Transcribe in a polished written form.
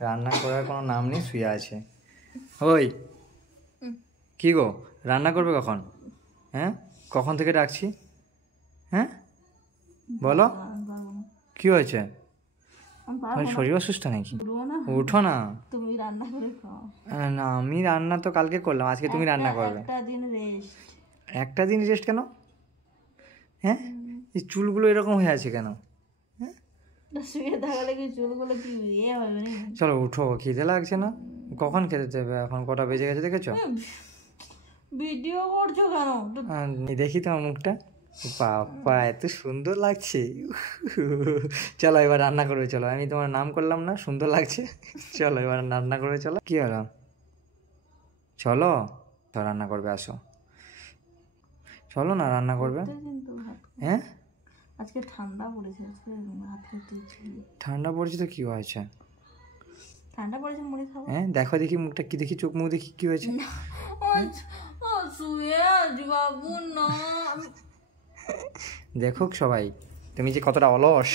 রান্না করার কোনো নাম নেই, শুয়ে আছে। ওই কি গো, রান্না করবে কখন? হ্যাঁ, কখন থেকে ডাকছি? হ্যাঁ বলো, কি হয়েছে? শরীর অসুস্থ নাকি? উঠো না। তুমি রান্না করে খাও। না, আমি রান্না তো কালকে করলাম, আজকে তুমি রান্না করবে। একটা দিন রেস্ট কেন? হ্যাঁ, এই চুলগুলো এরকম হয়ে আছে কেন? শুয়ে থাকলে কি চুলগুলো কি ইয়ে হবে? চলো উঠো, খিদে লাগছে না? কখন খেতে দেবে? এখন কটা বেজে গেছে দেখেছো? ভিডিও করছো কেন? দেখি তোমার মুখটা। বাবা, এত সুন্দর লাগছে। চলো এবার রান্না করবে, চলো। আমি তোমার নাম করলাম না, সুন্দর লাগছে। চলো এবার রান্না করবে, চলো। কি হলো? চলো তো রান্না করবে, আসো। চলো না, রান্না করবে। হ্যাঁ, আজকে ঠান্ডা পড়েছে, আজকে ভাত খেতে ঠান্ডা পড়েছে তো কি হয়েছে? ঠান্ডা পড়েছে, মুড়ি খাবো। হ্যাঁ, দেখো দেখি মুখটা, কি দেখি, চোখ মুখ দেখি, কি হয়েছে? শুয়ে আছি বাবু, না। দেখুক সবাই তুমি যে কতটা অলস।